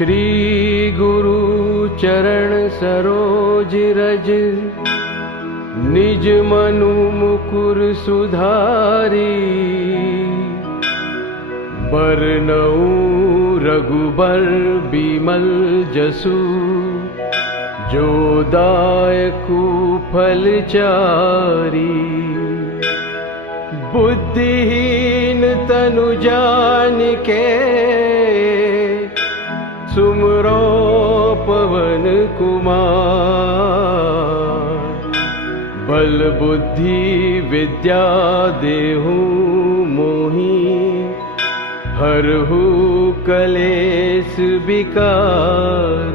श्री गुरु चरण सरोज रज, निज मनु मुकुर सुधारी। बरनउँ रघुबर बिमल जसु, जो दायकु फल चारी। बुद्धिहीन तनु जानिके, सुमरो पवन कुमार। बल बुद्धि विद्या देहु मोहि, हरहु कलेस विकार।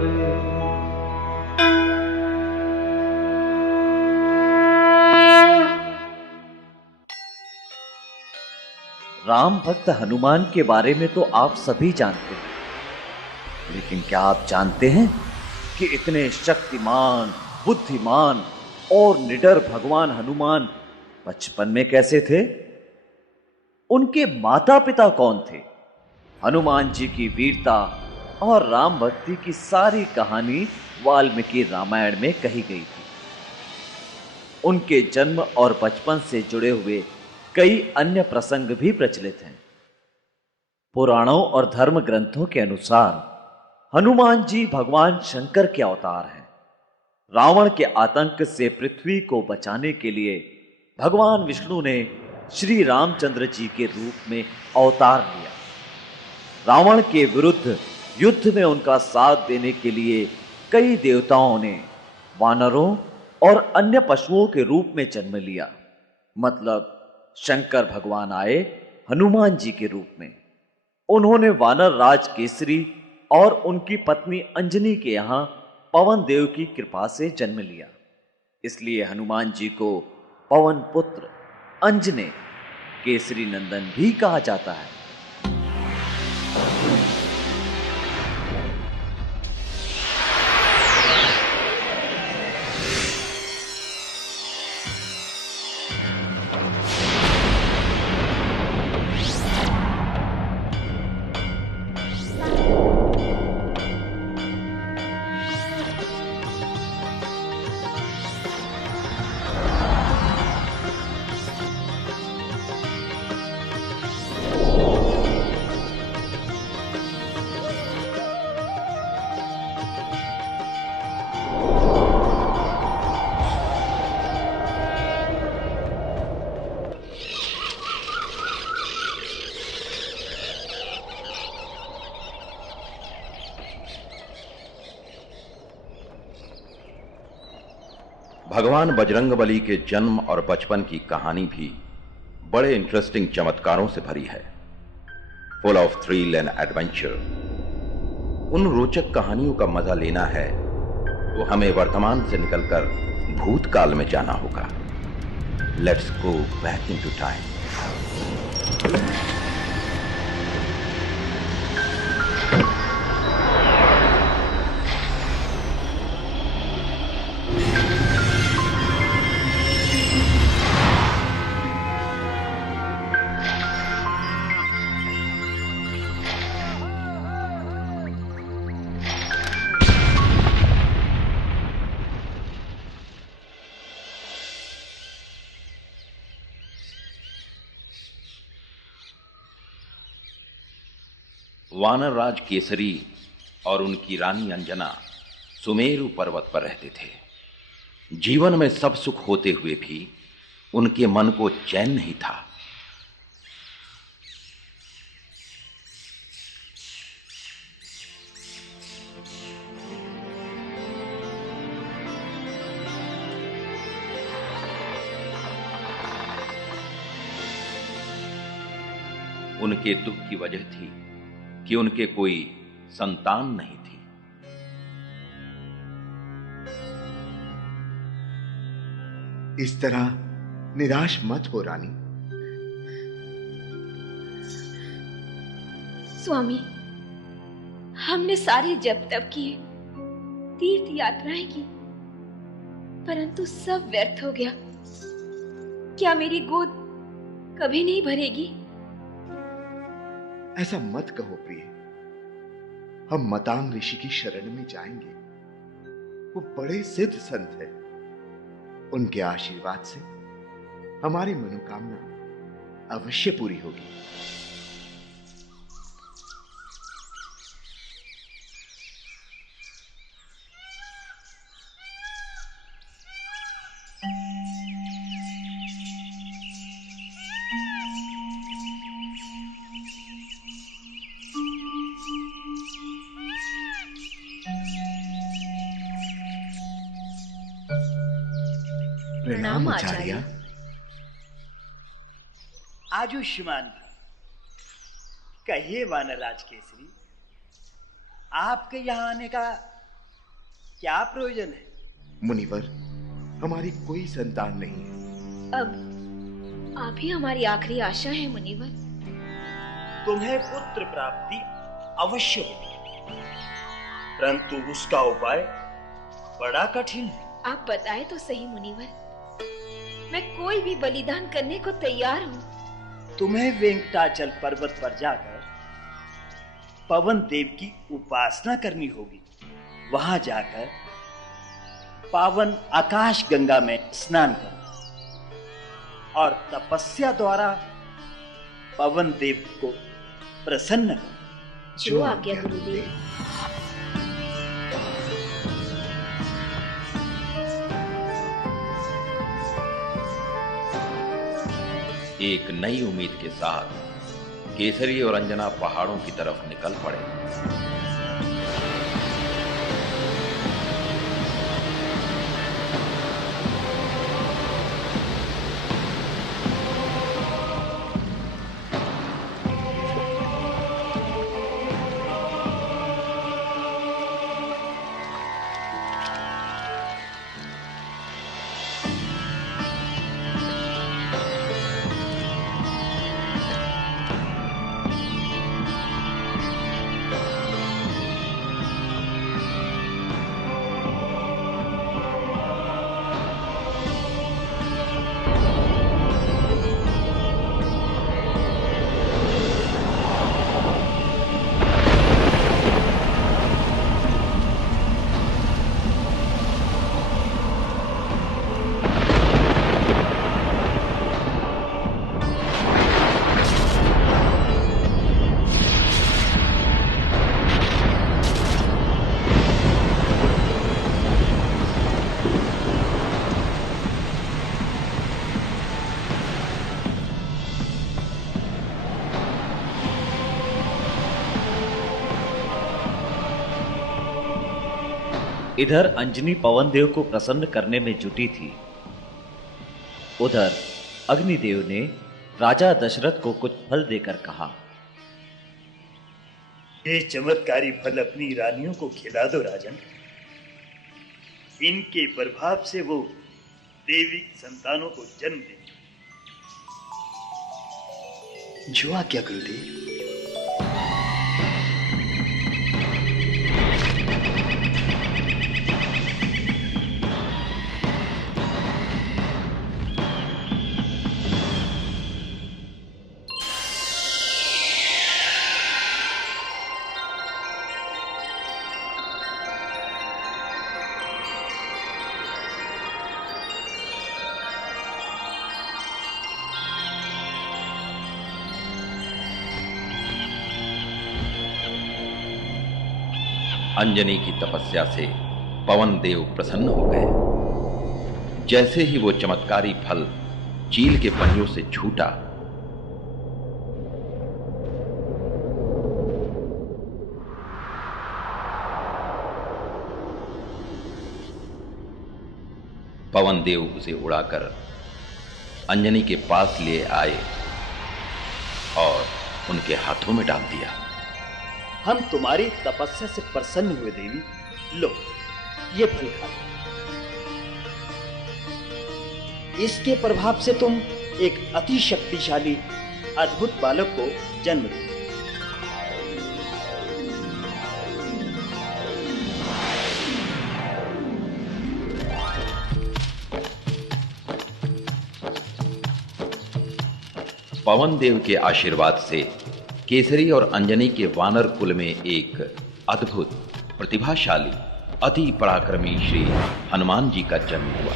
राम भक्त हनुमान के बारे में तो आप सभी जानते हैं, लेकिन क्या आप जानते हैं कि इतने शक्तिमान, बुद्धिमान और निडर भगवान हनुमान बचपन में कैसे थे? उनके माता पिता कौन थे? हनुमान जी की वीरता और राम भक्ति की सारी कहानी वाल्मीकि रामायण में कही गई थी। उनके जन्म और बचपन से जुड़े हुए कई अन्य प्रसंग भी प्रचलित हैं। पुराणों और धर्म ग्रंथों के अनुसार हनुमान जी भगवान शंकर के अवतार हैं। रावण के आतंक से पृथ्वी को बचाने के लिए भगवान विष्णु ने श्री रामचंद्र जी के रूप में अवतार लिया। रावण के विरुद्ध युद्ध में उनका साथ देने के लिए कई देवताओं ने वानरों और अन्य पशुओं के रूप में जन्म लिया। मतलब शंकर भगवान आए हनुमान जी के रूप में। उन्होंने वानर राज केसरी और उनकी पत्नी अंजनी के यहां पवन देव की कृपा से जन्म लिया। इसलिए हनुमान जी को पवन पुत्र, अंजने, केसरी नंदन भी कहा जाता है। भगवान बजरंगबली के जन्म और बचपन की कहानी भी बड़े इंटरेस्टिंग चमत्कारों से भरी है, full of thrill and adventure. उन रोचक कहानियों का मजा लेना है तो हमें वर्तमान से निकलकर भूतकाल में जाना होगा। Let's go back into time. वानर राज केसरी और उनकी रानी अंजना सुमेरु पर्वत पर रहते थे। जीवन में सब सुख होते हुए भी उनके मन को चैन नहीं था। उनके दुख की वजह थी कि उनके कोई संतान नहीं थी। इस तरह निराश मत हो रानी। स्वामी, हमने सारे जप तप किए, तीर्थ यात्राएं की, परंतु सब व्यर्थ हो गया। क्या मेरी गोद कभी नहीं भरेगी? ऐसा मत कहो प्रिय। हम मतांग ऋषि की शरण में जाएंगे। वो बड़े सिद्ध संत हैं। उनके आशीर्वाद से हमारी मनोकामना अवश्य पूरी होगी। प्रणाम आचार्य। आयुष्मान कहिए वानरराज केसरी, आपके यहाँ आने का क्या प्रयोजन है? मुनिवर, हमारी कोई संतान नहीं है। अब आप ही हमारी आखिरी आशा है मुनिवर। तुम्हें पुत्र प्राप्ति अवश्य होगी, परंतु उसका उपाय बड़ा कठिन है। आप बताए तो सही मुनिवर, मैं कोई भी बलिदान करने को तैयार हूँ। तुम्हें वेंकटाचल पर्वत पर जाकर पवन देव की उपासना करनी होगी। वहां जाकर पावन आकाश गंगा में स्नान करो और तपस्या द्वारा पवन देव को प्रसन्न करो। जो आज्ञा गुरुदेव। एक नई उम्मीद के साथ केसरी और अंजना पहाड़ों की तरफ निकल पड़े। इधर अंजनी पवन देव को प्रसन्न करने में जुटी थी, उधर अग्निदेव ने राजा दशरथ को कुछ फल देकर कहा, ये चमत्कारी फल अपनी रानियों को खिला दो राजन। इनके प्रभाव से वो देवी संतानों को जन्म देंगे। जो आज्ञा गुरुदेव। अंजनी की तपस्या से पवन देव प्रसन्न हो गए। जैसे ही वो चमत्कारी फल चील के पहियों से छूटा, पवन देव उसे उड़ाकर अंजनी के पास ले आए और उनके हाथों में डाल दिया। हम तुम्हारी तपस्या से प्रसन्न हुए देवी, लो ये फल खा। इसके प्रभाव से तुम एक अति शक्तिशाली अद्भुत बालक को जन्म दो। पवन देव के आशीर्वाद से केसरी और अंजनी के वानर कुल में एक अद्भुत, प्रतिभाशाली, अति पराक्रमी श्री हनुमान जी का जन्म हुआ।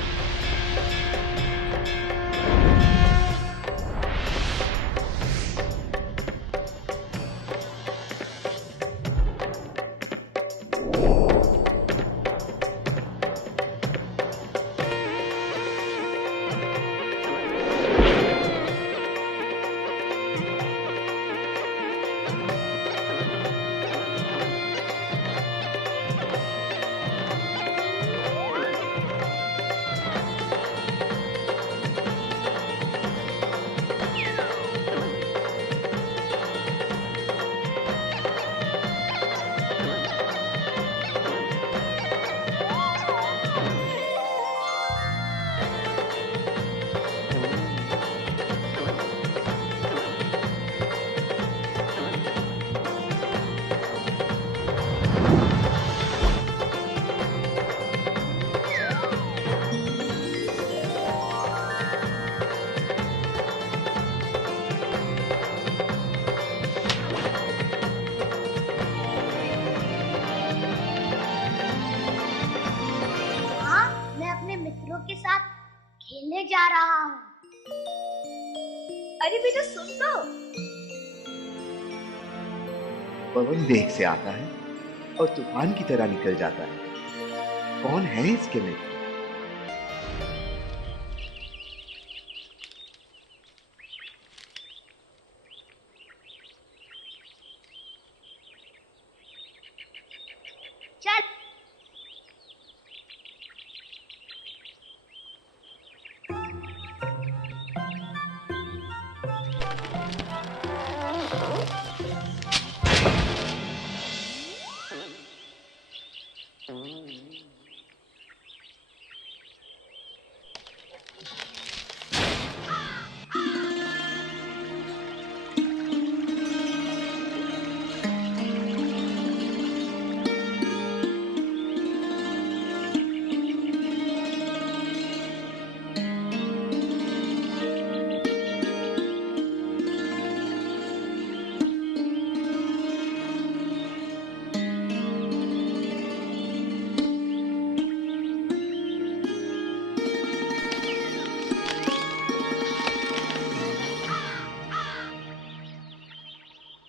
के साथ खेलने जा रहा हूँ। अरे बेटा सुन तो। पवन वेग से आता है और तूफान की तरह निकल जाता है। कौन है इसके मित्र? चल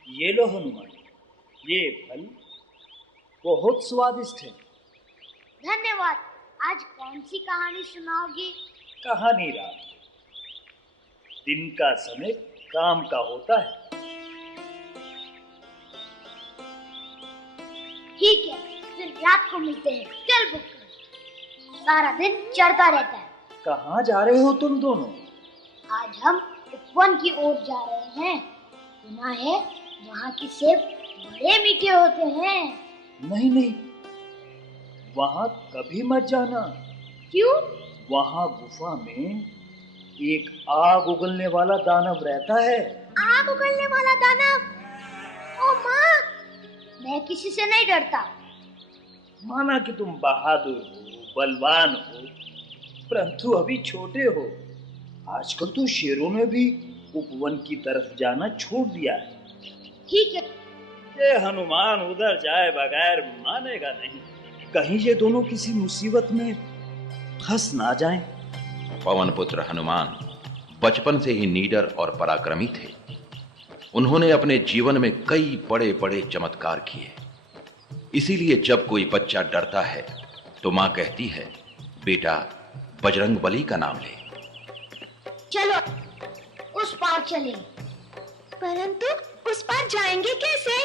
ये लो हनुमान, ये फल बहुत स्वादिष्ट है। धन्यवाद। आज कौन सी कहानी सुनाओगे? कहानी रात, दिन का समय काम का होता है। ठीक है, फिर रात को मिलते हैं। चल बुक, सारा दिन चढ़ता रहता है। कहाँ जा रहे हो तुम दोनों? आज हम उपवन की ओर जा रहे हैं। सुना है वहाँ के सेब बड़े मीठे होते हैं। नहीं नहीं, वहाँ कभी मत जाना। क्यों? वहाँ गुफा में एक आग उगलने वाला दानव रहता है। आग उगलने वाला दानव? ओ माँ, मैं किसी से नहीं डरता। माना कि तुम बहादुर हो, बलवान हो, परंतु अभी छोटे हो। आजकल तो शेरों ने भी उपवन की तरफ जाना छोड़ दिया है। ठीक है। ये हनुमान उधर जाए बगैर मानेगा नहीं। कहीं ये दोनों किसी मुसीबत में फंस ना जाएं। पवन पुत्र हनुमान बचपन से ही नीडर और पराक्रमी थे। उन्होंने अपने जीवन में कई बड़े बड़े चमत्कार किए। इसीलिए जब कोई बच्चा डरता है तो मां कहती है, बेटा बजरंग बली का नाम ले। चलो उस पार चलें। परंतु उस पार जाएंगे कैसे?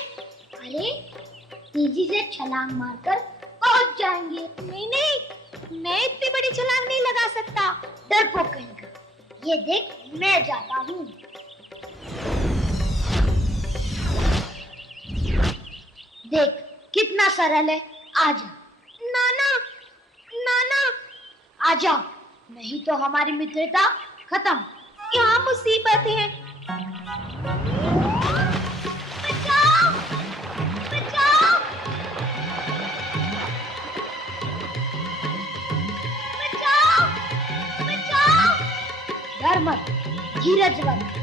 अरे तेजी से छलांग मारकर पहुंच जाएंगे। नहीं नहीं, मैं इतनी बड़ी छलांग नहीं लगा सकता। डरपोक कहीं का। ये देख, मैं जाता हूँ। देख कितना सरल है। आजा। नाना, नाना, आजा, नहीं तो हमारी मित्रता खत्म। क्या मुसीबत है? बचाओ, बचाओ, बचाओ, बचाओ। डर मत, धीरज रख।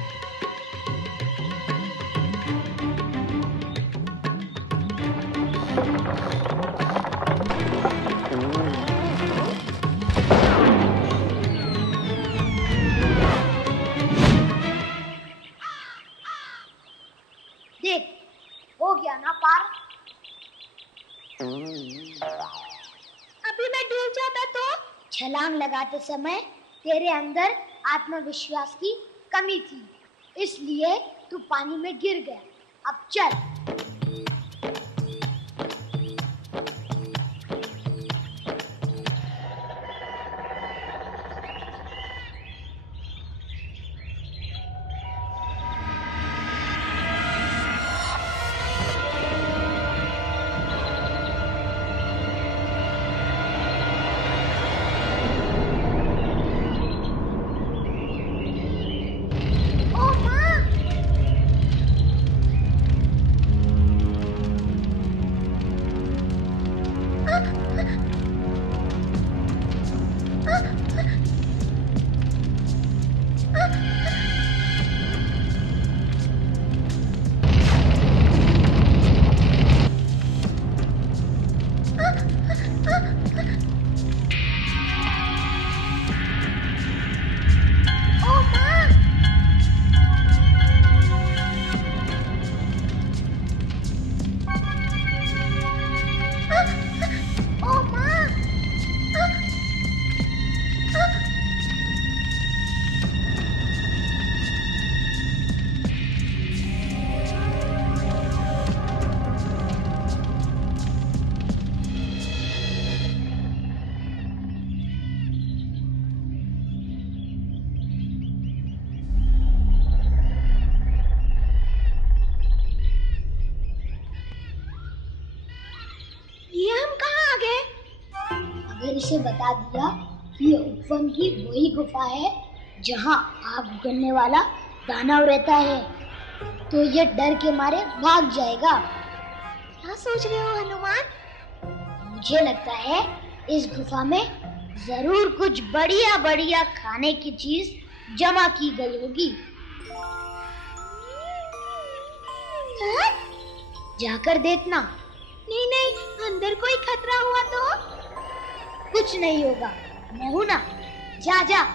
छलांग लगाते समय तेरे अंदर आत्मविश्वास की कमी थी, इसलिए तू पानी में गिर गया। अब चल। अगर इसे बता दिया कि ये उपवन की वही गुफा है जहाँ आग उगलने वाला दानव रहता है, तो ये डर के मारे भाग जाएगा। क्या सोच रहे हो हनुमान? मुझे लगता है इस गुफा में जरूर कुछ बढ़िया बढ़िया खाने की चीज जमा की गई होगी। जाकर देखना। नहीं नहीं, अंदर कोई खतरा हुआ तो? कुछ नहीं होगा, मैं हूं ना, जा जा।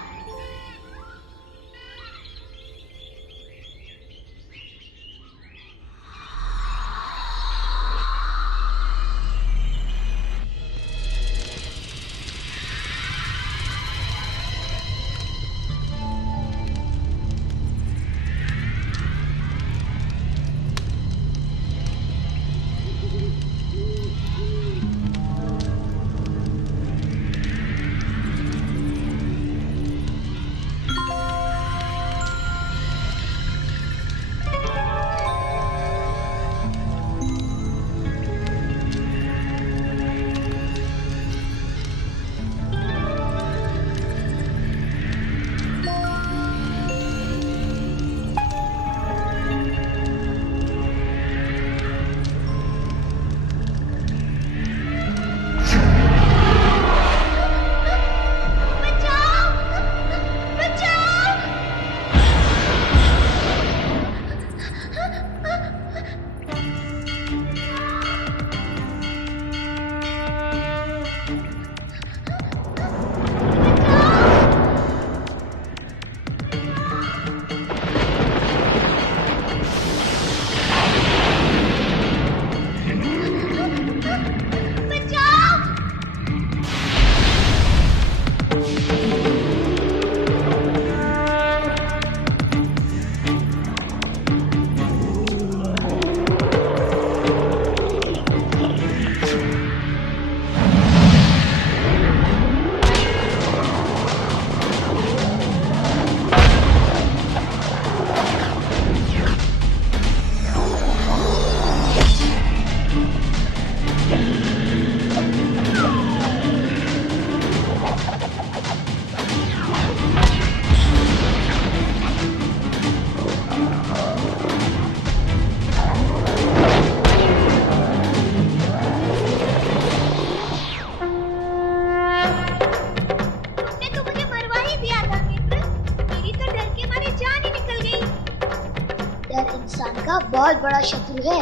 इंसान का बहुत बड़ा शत्रु है।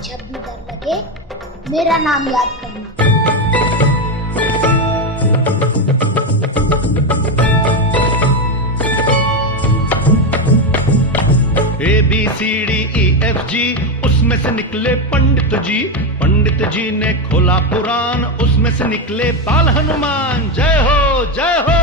जब भी डर लगे मेरा नाम याद करना। ABCDEFG उसमें से निकले पंडित जी। पंडित पंडित जी ने खोला पुराण, उसमें से निकले बाल हनुमान। जय हो जय हो।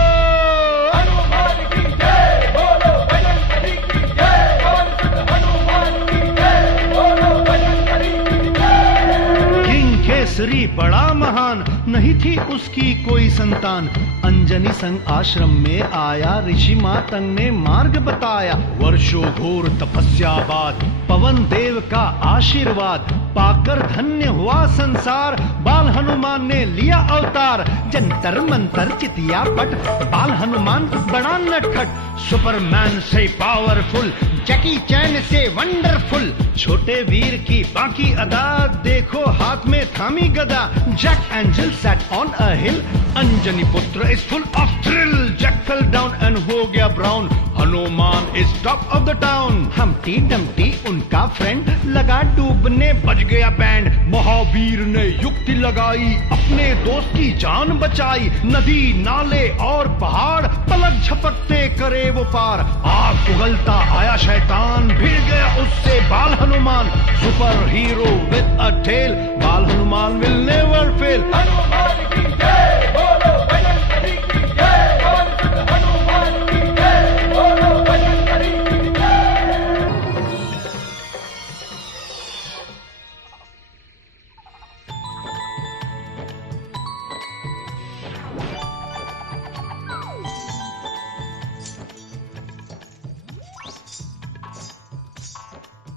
हनुमान की जय, बोलो बजरंगबली की जय, पवन सुत हनुमान की जय, बोलो बजरंगबली की जय। किंग केसरी बड़ा महान, नहीं थी उसकी कोई संतान। अंजनी संग आश्रम में आया, ऋषि मातंग ने मार्ग बताया। वर्षों घोर तपस्या बाद पवन देव का आशीर्वाद पाकर धन्य हुआ संसार। बाल हनुमान ने लिया अवतार, जंतर मंतर चितिया पट, बाल हनुमान बड़ा नटखट। सुपरमैन से पावरफुल, जैकी चैन से वंडरफुल। छोटे वीर की बाकी अदा, देखो हाथ में थामी गदा। Jack and Jill sat on a hill, Anjani पुत्र is full of thrill. Jack fell down and हो गया brown, Hanuman is top of the town. Humpty Dumpty उनका फ्रेंड, लगा डूबने बज गया बैंड। महावीर ने युक्ति लगाई, अपने दोस्त की जान बचाई। नदी नाले और पहाड़ पलक झपकते करे वो पार। आग उगलता आया शैतान, भिड़ गया उससे Bal Hanuman. Super hero with a tail, Bal Hanuman will never fail. Hanuman की जय, बोलो बजरंगबली की जय, पवन सुत हनुमान की जय, बोलो बजरंगबली की जय।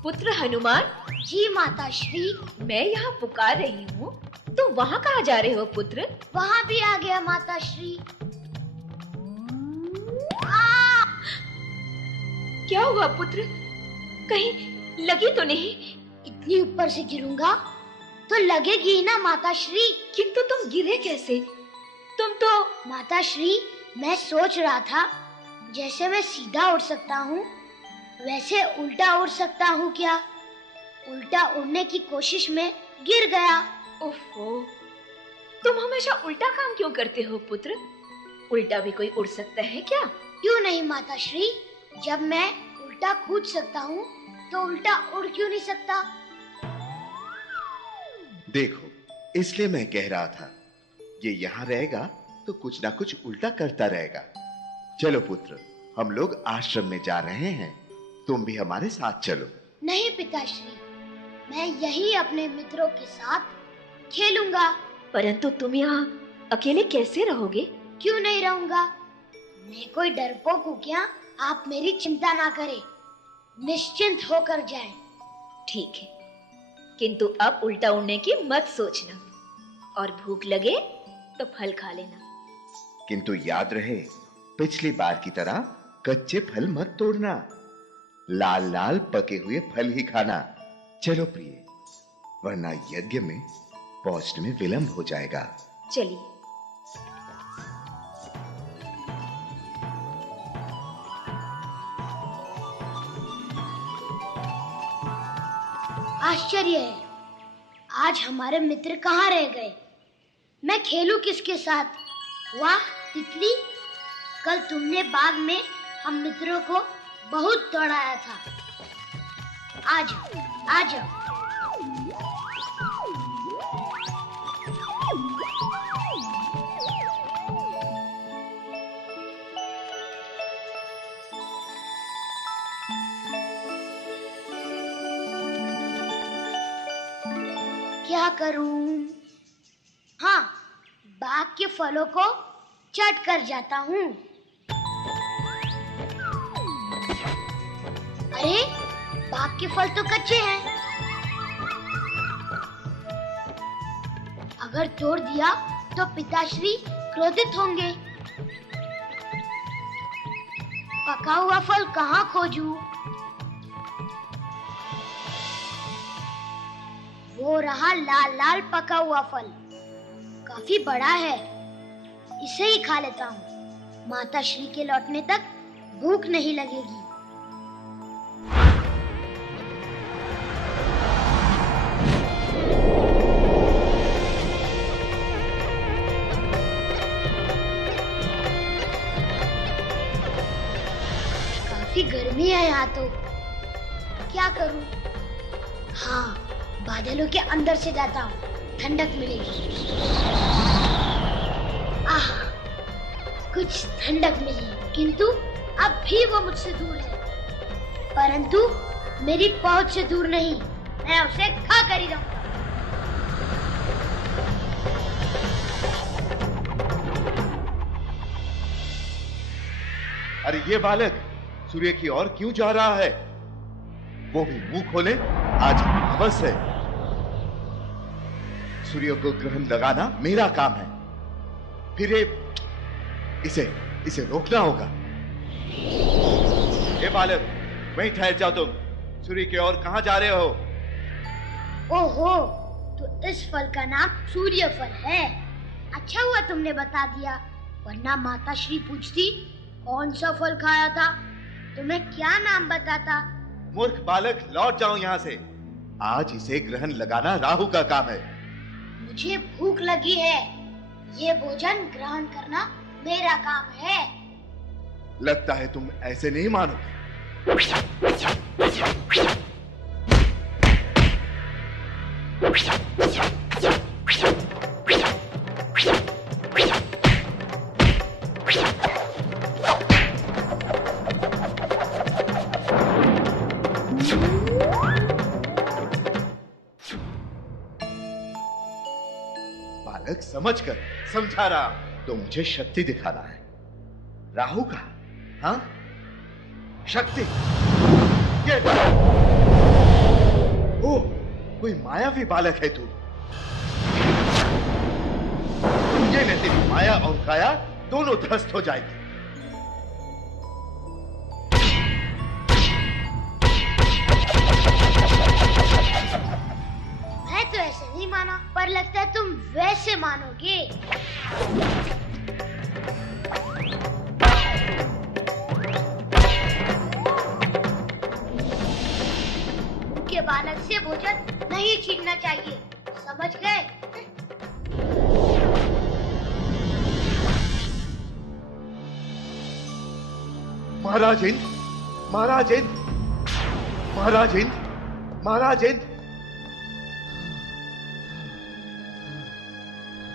पुत्र हनुमान, जी माता श्री। मैं यहाँ पुकार रही हूँ, तो वहाँ कहाँ जा रहे हो पुत्र? वहाँ भी आ गया माता श्री। क्या हुआ पुत्र? कहीं लगी तो नहीं? इतनी ऊपर से गिरूंगा तो लगेगी ही ना माता श्री। किंतु तुम गिरे कैसे? तुम तो माता श्री, मैं सोच रहा था जैसे मैं सीधा उड़ सकता हूँ, वैसे उल्टा उड़ सकता हूँ क्या? उल्टा उड़ने की कोशिश में गिर गया। ओफो, तुम हमेशा उल्टा काम क्यों करते हो पुत्र? उल्टा भी कोई उड़ सकता है क्या? क्यों नहीं माता श्री, जब मैं उल्टा कूद सकता हूँ तो उल्टा उड़ क्यों नहीं सकता? देखो, इसलिए मैं कह रहा था, ये यहाँ रहेगा तो कुछ ना कुछ उल्टा करता रहेगा। चलो पुत्र, हम लोग आश्रम में जा रहे हैं, तुम भी हमारे साथ चलो। नहीं पिताश्री, मैं यही अपने मित्रों के साथ खेलूंगा। परंतु तुम यहाँ अकेले कैसे रहोगे? क्यों नहीं रहूंगा? मैं कोई डरपोक हूँ क्या? आप मेरी चिंता ना करें, निश्चिंत होकर जाएं। ठीक है, किंतु अब उल्टा उड़ने की मत सोचना, और भूख लगे तो फल खा लेना। किंतु याद रहे, पिछली बार की तरह कच्चे फल मत तोड़ना, लाल लाल पके हुए फल ही खाना। चलो प्रिय, वरना यज्ञ में पहुंचने में विलंब हो जाएगा। चलिए। आश्चर्य है, आज हमारे मित्र कहाँ रह गए? मैं खेलूं किसके साथ? वाह तितली, कल तुमने बाग में हम मित्रों को बहुत दौड़ाया था। आ जाओ, आ जाओ। क्या करूं? हाँ, बाग के फलों को चट कर जाता हूँ। अरे, बाग के फल तो कच्चे हैं। अगर तोड़ दिया तो पिताश्री क्रोधित होंगे। पका हुआ फल कहाँ खोजूं? वो रहा लाल लाल पका हुआ फल, काफी बड़ा है, इसे ही खा लेता हूँ। माता श्री के लौटने तक भूख नहीं लगेगी। काफी गर्मी है यहाँ तो, क्या करूँ? हाँ, बादलों के अंदर से जाता हूँ। ठंडक मिलेगी। आह, कुछ ठंडक मिली, किंतु अब भी वो मुझसे दूर है। परंतु मेरी पहुंच से दूर नहीं, मैं उसे खा कर ही रहूंगा। अरे ये बालक सूर्य की ओर क्यों जा रहा है? वो भी मुंह खोले, आज हवस है। सूर्य को ग्रहण लगाना मेरा काम है, फिर इसे रोकना होगा। ये बालक, वहीं ठहर जाओ तुम। सूर्य की ओर कहां जा रहे हो? ओहो, तो इस फल का नाम सूर्य फल है। अच्छा हुआ तुमने बता दिया, वरना माता श्री पूछती कौन सा फल खाया था, तुम्हें क्या नाम बताता। मूर्ख बालक, लौट जाओ यहाँ से। आज इसे ग्रहण लगाना राहु का काम है। मुझे भूख लगी है, ये भोजन ग्रहण करना मेरा काम है। लगता है तुम ऐसे नहीं मानोगे। बालक समझकर समझा रहा तो मुझे शक्ति दिखाना है। राहु का, हाँ, शक्ति। ये ओ, कोई मायावी बालक है तू। ये ले, तेरी माया और काया दोनों ध्वस्त हो जाएगी। मैं तो ऐसे नहीं माना, पर लगता है तुम वैसे मानोगे। के बालक से भोजन नहीं छीनना चाहिए, समझ गए? महाराज इंद्र, महाराज इंद्र, महाराज इंद्र, महाराज इंद्र।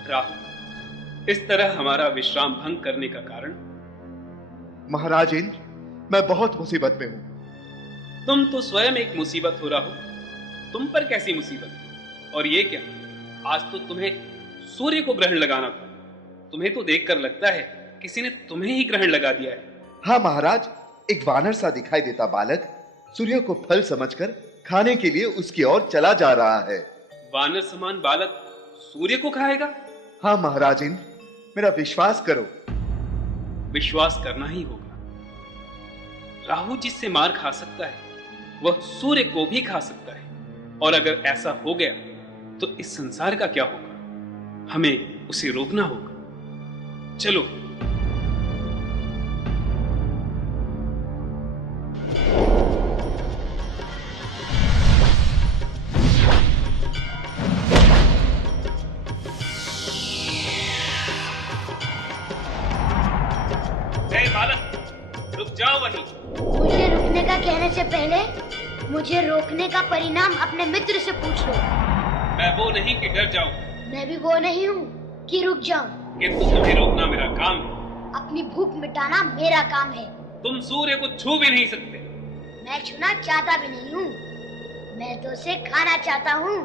राहु, इस तरह हमारा विश्राम भंग करने का कारण? महाराज इंद्र, मैं बहुत मुसीबत में हूं। तुम तो स्वयं एक मुसीबत हो राहु। तुम पर कैसी मुसीबत? और ये क्या, आज तो तुम्हें सूर्य को ग्रहण लगाना था। तुम्हें तो देखकर लगता है किसी ने तुम्हें ही ग्रहण लगा दिया है। हाँ महाराज, एक वानर सा दिखाई देता बालक सूर्य को फल समझकर खाने के लिए उसकी ओर चला जा रहा है। वानर समान बालक सूर्य को खाएगा? हाँ महाराज इंद्र, मेरा विश्वास करो। विश्वास करना ही होगा। राहु जिससे मार खा सकता है वह सूर्य को भी खा सकता है, और अगर ऐसा हो गया तो इस संसार का क्या होगा? हमें उसे रोकना होगा। चलो। बालक, रुक जाओ वहीं। मुझे रुकने का कहने से पहले मुझे रोकने का परिणाम अपने मित्र से पूछ लो। मैं वो नहीं कि डर जाऊं। मैं भी वो नहीं हूँ कि रुक जाऊं। किंतु तुम्हें रोकना मेरा काम है। अपनी भूख मिटाना मेरा काम है। तुम सूर्य को छू भी नहीं सकते। मैं छूना चाहता भी नहीं हूँ, मैं तो उसे खाना चाहता हूँ।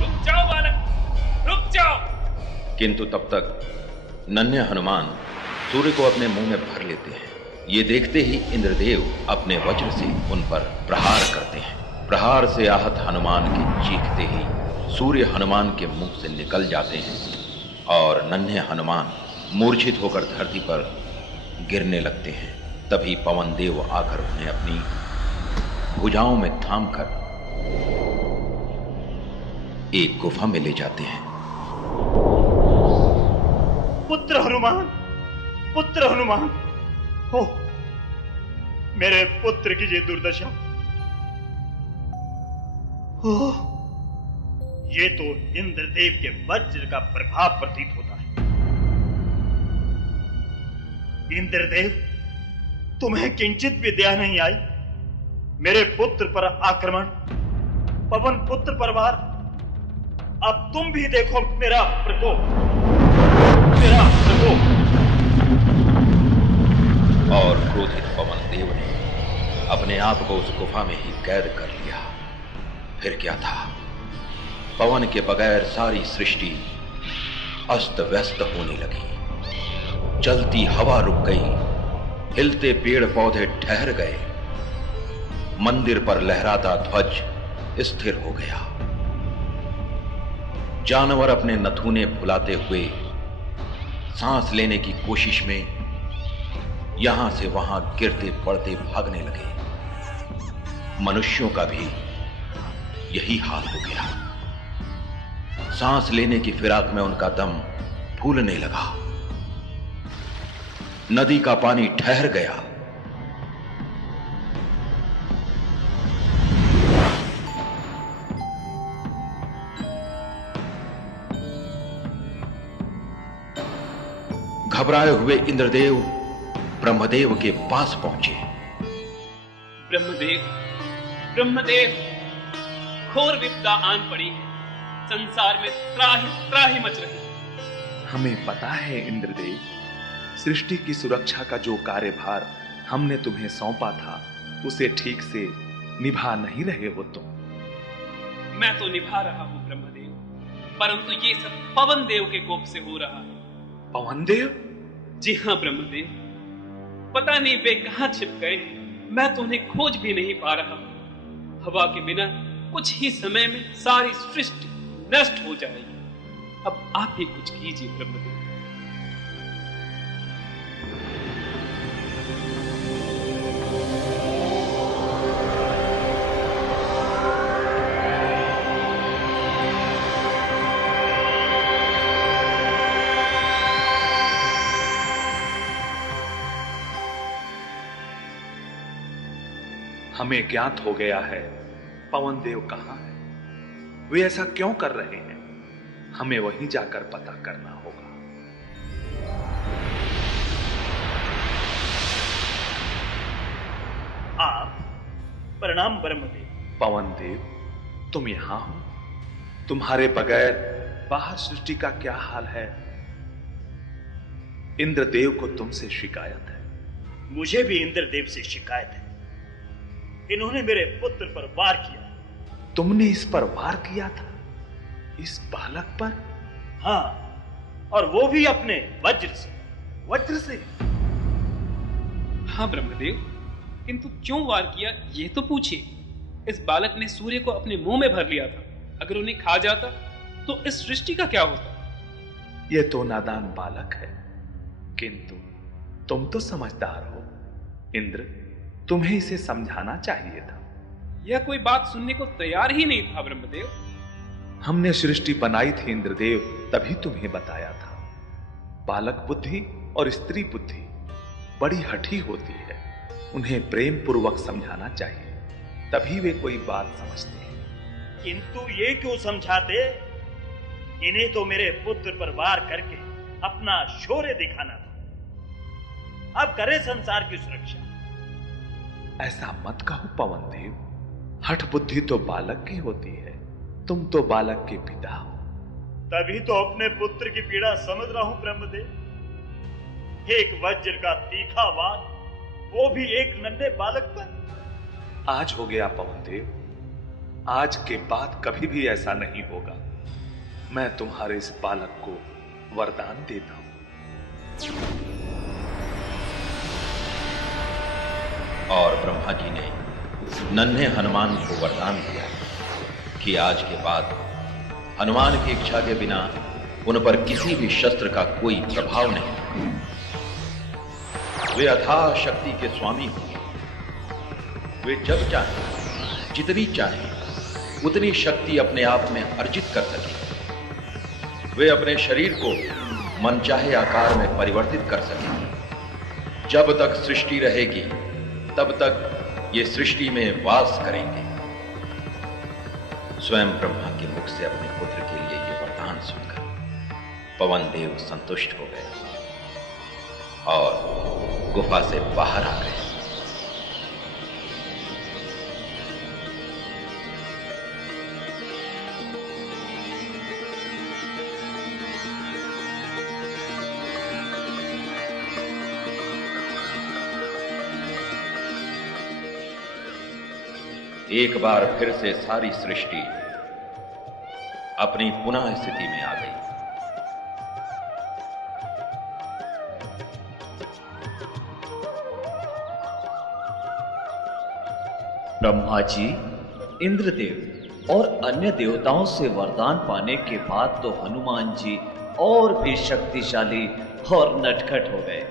रुक जाओ बालक, रुक जाओ। किंतु तब तक नन्हे हनुमान सूर्य को अपने मुंह में भर लेते हैं। ये देखते ही इंद्रदेव अपने वज्र से उन पर प्रहार करते हैं। प्रहार से आहत हनुमान के चीखते ही सूर्य हनुमान के मुंह से निकल जाते हैं और नन्हे हनुमान मूर्छित होकर धरती पर गिरने लगते हैं। तभी पवन देव आकर उन्हें अपनी भुजाओं में थामकर एक गुफा में ले जाते हैं। पुत्र हनुमान, पुत्र हनुमान, हो मेरे पुत्र की ये दुर्दशा। हो, ये तो इंद्रदेव के वज्र का प्रभाव प्रतीत होता है। इंद्रदेव, तुम्हें किंचित विद्या नहीं आई? मेरे पुत्र पर आक्रमण, पवन पुत्र पर वार। अब तुम भी देखो मेरा प्रकोप, मेरा प्रकोप। और क्रोधित पवन देव ने अपने आप को उस गुफा में ही कैद कर लिया। फिर क्या था, पवन के बगैर सारी सृष्टि अस्त व्यस्त होने लगी। चलती हवा रुक गई, हिलते पेड़ पौधे ठहर गए, मंदिर पर लहराता ध्वज स्थिर हो गया। जानवर अपने नथुने फुलाते हुए सांस लेने की कोशिश में यहां से वहां गिरते पड़ते भागने लगे। मनुष्यों का भी यही हाल हो गया। सांस लेने की फिराक में उनका दम फूलने लगा। नदी का पानी ठहर गया। घबराए हुए इंद्रदेव ब्रह्मदेव के पास पहुंचे। ब्रह्मदेव, ब्रह्मदेव, घोर विपदा आन पड़ी है। संसार में त्राही त्राही मच रही है। हमें पता है इंद्रदेव, सृष्टि की सुरक्षा का जो कार्यभार हमने तुम्हें सौंपा था उसे ठीक से निभा नहीं रहे हो तुम। मैं तो निभा रहा हूं ब्रह्मदेव, परंतु ये सब पवन देव के कोप से हो रहा है। पवन देव? जी हां ब्रह्मदेव, पता नहीं वे कहां छिप गए। मैं तो उन्हें खोज भी नहीं पा रहा। हवा के बिना कुछ ही समय में सारी सृष्टि नष्ट हो जाएगी। अब आप ही कुछ कीजिए ब्रह्मदेव। हमें ज्ञात हो गया है पवन देव कहां है। वे ऐसा क्यों कर रहे हैं, हमें वहीं जाकर पता करना होगा। आप प्रणाम ब्रह्मदेव। पवन देव, तुम यहां हो? तुम्हारे बगैर बाहर सृष्टि का क्या हाल है? इंद्रदेव को तुमसे शिकायत है। मुझे भी इंद्रदेव से शिकायत है। इन्होंने मेरे पुत्र पर वार किया। तुमने इस पर वार किया था? इस बालक पर? हाँ, और वो भी अपने वज्र से। वज्र से? हाँ ब्रह्मदेव, किंतु क्यों वार किया ये तो पूछिए। इस बालक ने सूर्य को अपने मुंह में भर लिया था। अगर उन्हें खा जाता तो इस सृष्टि का क्या होता? यह तो नादान बालक है, किंतु तुम तो समझदार हो। इंद्र, तुम्हें इसे समझाना चाहिए था। यह कोई बात सुनने को तैयार ही नहीं था ब्रह्मदेव। हमने सृष्टि बनाई थी इंद्रदेव, तभी तुम्हें बताया था। बालक बुद्धि और स्त्री बुद्धि बड़ी हठी होती है। उन्हें प्रेम पूर्वक समझाना चाहिए, तभी वे कोई बात समझते हैं। किंतु ये क्यों समझाते? इन्हें तो मेरे पुत्र पर वार करके अपना शौर्य दिखाना था। अब करे संसार की सुरक्षा। ऐसा मत कहो पवन देव, हठ बुद्धि तो बालक की होती है। तुम तो बालक के पिता हो। तभी तो अपने पुत्र की पीड़ा समझ रहा हूं ब्रह्मदेव। एक वज्र का तीखा वार, वो भी एक नन्हे बालक पर। आज हो गया पवन देव, आज के बाद कभी भी ऐसा नहीं होगा। मैं तुम्हारे इस बालक को वरदान देता हूं। और ब्रह्मा जी ने नन्हे हनुमान को वरदान दिया कि आज के बाद हनुमान की इच्छा के बिना उन पर किसी भी शस्त्र का कोई प्रभाव नहीं। वे अथाह शक्ति के स्वामी होंगे। वे जब चाहें, जितनी चाहें, उतनी शक्ति अपने आप में अर्जित कर सकेंगे। वे अपने शरीर को मनचाहे आकार में परिवर्तित कर सकेंगे। जब तक सृष्टि रहेगी तब तक ये सृष्टि में वास करेंगे। स्वयं ब्रह्मा के मुख से अपने पुत्र के लिए ये वरदान सुनकर पवन देव संतुष्ट हो गए और गुफा से बाहर आ गए। एक बार फिर से सारी सृष्टि अपनी पुनः स्थिति में आ गई। ब्रह्मा जी, इंद्रदेव और अन्य देवताओं से वरदान पाने के बाद तो हनुमान जी और भी शक्तिशाली और नटखट हो गए।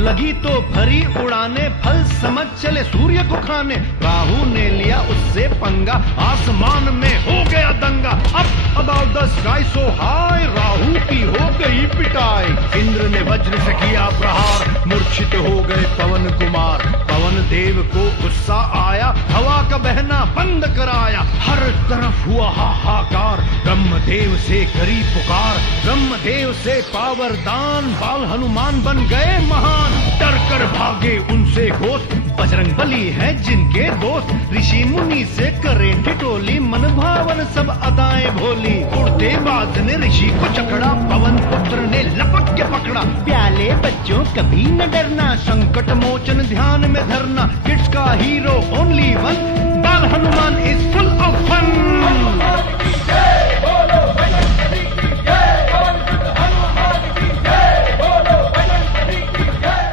लगी तो भरी उड़ाने, फल समझ चले सूर्य को खाने। राहु ने लिया उससे पंगा, आसमान में हो गया दंगा। Up about the sky so high, Rahu की हो गई पिटाई। इंद्र ने वज्र से किया प्रहार, मूर्छित हो गए पवन कुमार। पवन देव को गुस्सा आया, हवा का बहना बंद कराया। हर तरफ हुआ हाहाकार, ब्रह्मदेव से करी पुकार, ब्रह्मदेव से पावर दान, बाल हनुमान बन गए महान। डर कर भागे उनसे घोष, बजरंग बली है जिनके दोस्त। ऋषि मुनि से करें ठिठोली, मन भावन सब अदाएं भोली। उड़ते बाज ने ऋषि को चकड़ा, पवन पुत्र ने लपक के पकड़ा। प्याले बच्चों कभी न डरना, संकट मोचन ध्यान में धरना। किड्स का हीरो ओनली वन, बाल Hanuman is full of fun. Hanuman की जय, बोलो बजरंगबली की जय, पवन सुत हनुमान की जय, बोलो बजरंगबली की जय।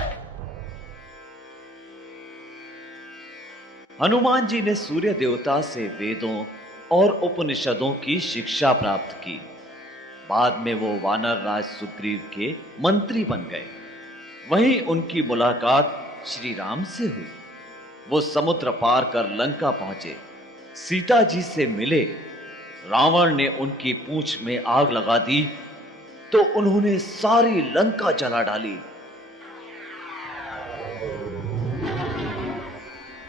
हनुमान जी ने सूर्य देवता से वेदों और उपनिषदों की शिक्षा प्राप्त की। बाद में वो वानर राज सुग्रीव के मंत्री बन गए। वहीं उनकी मुलाकात श्री राम से हुई। वो समुद्र पार कर लंका पहुंचे, सीता जी से मिले। रावण ने उनकी पूंछ में आग लगा दी तो उन्होंने सारी लंका जला डाली।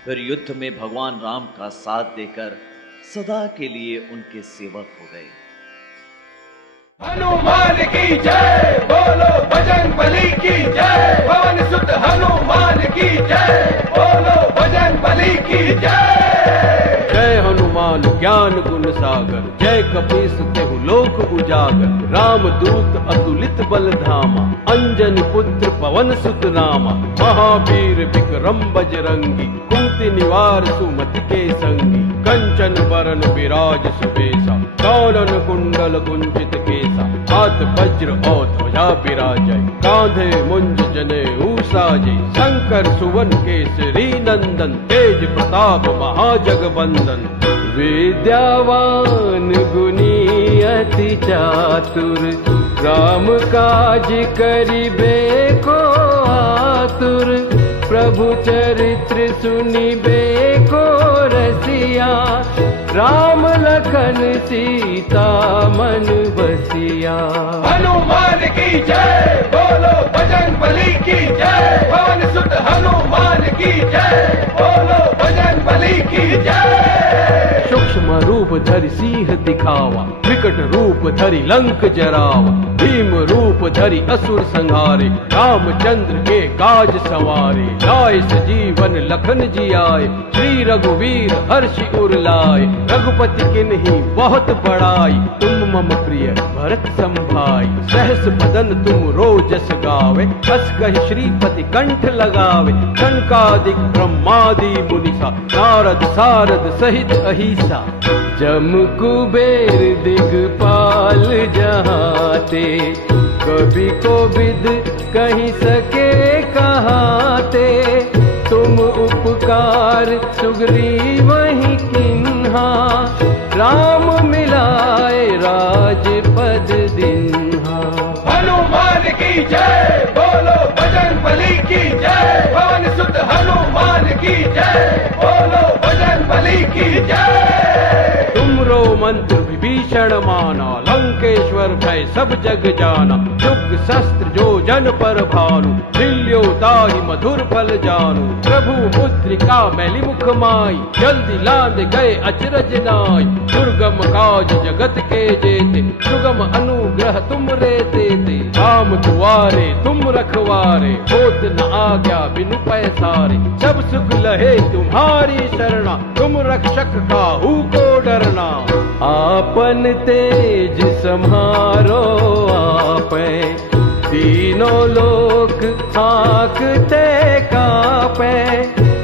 फिर युद्ध में भगवान राम का साथ देकर सदा के लिए उनके सेवक हो गए। हनुमान की जय, बोलो बजरंगबली की जय, पवन सुत हनुमान की जय, बोलो बजरंगबली की जय। जय हनुमान ज्ञान गुण सागर, जय कपीस तेहु लोक उजागर। राम दूत अतुलित बल धामा, अंजनी पुत्र पवन सुत नामा। महावीर विक्रम बजरंगी, कुंती निवार सुमति के संगी। कंचन बरन विराज सुबेसा, कानन कुंडल कुंचित केसा। हाथ वज्र और ध्वजा विराजै, कांधे मुंज जनेऊ साजै। शंकर सुवन केसरी नंदन, तेज प्रताप महाजगवंदन। विद्यावान गुणी अति चातुर, राम काज करिबे को आतुर। प्रभु चरित्र सुनिबे को रसिया, राम लखन सीता मन बसिया। हनुमान की जय, बोलो बजरंगबली की जय, पवन सुत हनुमान की जय, बोलो बजरंगबली की जय। सूक्ष्म रूप धरि सिंह दिखावा, विकट रूप धरि लंक जरावा। भीम रूप धरि असुर संहारे, रामचंद्र के काज सवारे। लाए सजीवन लखन जियाए, श्री रघुवीर हर्षि उर लाए। रघुपति किन्हीं बहुत बड़ाई, तुम मम प्रिय भरत संभाई। सहस बदन तुम रोजस गावे, हस कहि श्रीपति कंठ लगावे। शंकादिक ब्रह्मादि मुनीसा, नारद सारद सहित अहिसा। जम कुबेर दिगपाल जहाते, कवि को विद कहीं सके कहाते। तुम उपकार सुग्रीव ही किन्हा, राम मिलाए राजपद दिन्हा। हनुमान की जय, बोलो बजरंगबली की जय, पवन सुत हनुमान की जय, बोलो बजरंगबली की जय। तुमरो मंत्र विभीषण माना, लंकेश्वर भय सब जग जाना। युग शस्त्र जो जन पर भानु, दिल्यो ताहि मधुर फल जानु। प्रभु मुद्रिका मैली मुख माई, जल्दी लांद गए अचरज नाई। दुर्गम काज जगत के जेते, सुगम अनुग्रह तुम रे देते। राम दुआरे तुम रखवारे, होत न आज्ञा बिनु पैसारे। सब सुख लहे तुम्हारी शरणा, तुम रक्षक काहू को डरना। आपन तेज सम्हारो आपै, तीनों लोक हाँकते कापै।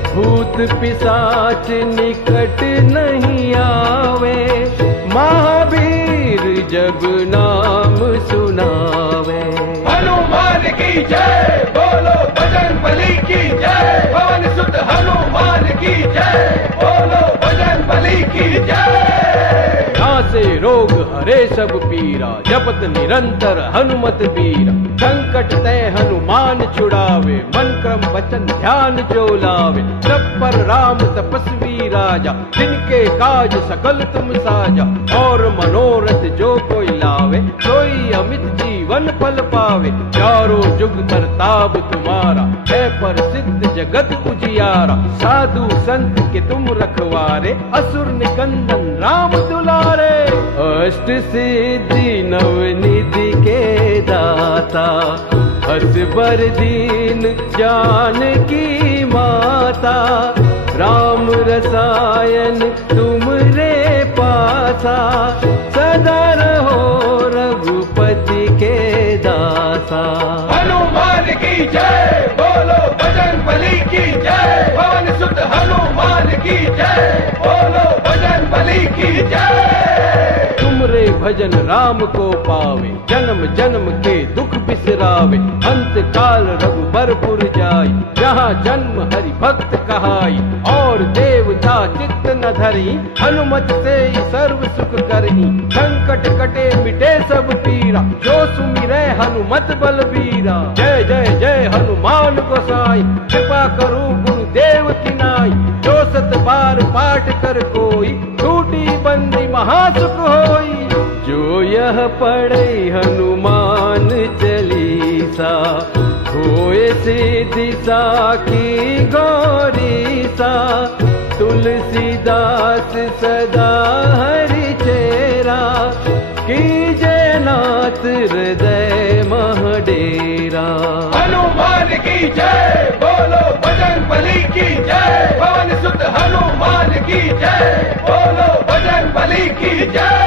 भूत पिशाच निकट नहीं आवे, महावीर जब नाम सुनावे। हनुमान की जय, बोलो बजरंगबली की जय, पवन सुत हनुमान की जय, बोलो बजरंगबली की जय। नासे रोग हरे सब पीरा, जपत निरंतर हनुमत बीरा। संकट ते हनुमान छुड़ावे, मन क्रम वचन ध्यान जो लावे। सब पर राम तपस्वी राजा, जिनके काज सकल तुम साजा। और मनोरथ जो कोई लावे, सोई अमित जीवन वन फल पावे। चारों जुग परताप तुम्हारा है प्रसिद्ध जगत उजियारा। साधु संत के तुम रखवारे असुर निकंदन राम दुलारे। अष्ट सिद्धि नवनिधि के दाता असबर दीन जानकी माता। राम रसायन तुमरे पासा सदा रहो रघुपति के दासा। हनुमान की जय बोलो बजरंग बली की जय। पवन सुत हनुमान की जय बोलो बजरंग बली की जय। तुमरे भजन राम को पावे जन्म जन्म के दुख बिसरावे। अंत काल रघुबरपुर जाई जहाँ जन्म हरि भक्त कहाई। और देवता चित्त न धरी हनुमत से ही सर्व सुख करही। संकट कटे मिटे सब पीरा जो सुमिरै हनुमत बलबीरा। जय जय जय हनुमान गोसाई कृपा करो गुरुदेव की नाई। जो सत बार पाठ कर कोई छूटी बंदी महासुख होई। जो यह पढ़े हनुमान चालीसा होए सिद्धि साखी गौरीसा। तुलसीदास सदा हरि चेरा कीजय नाथ हृदय महडेरा। हनुमान की जय बोलो बजरंग बली की जय। पवन सुत हनुमान की जय बोलो बजरंग बली की जय।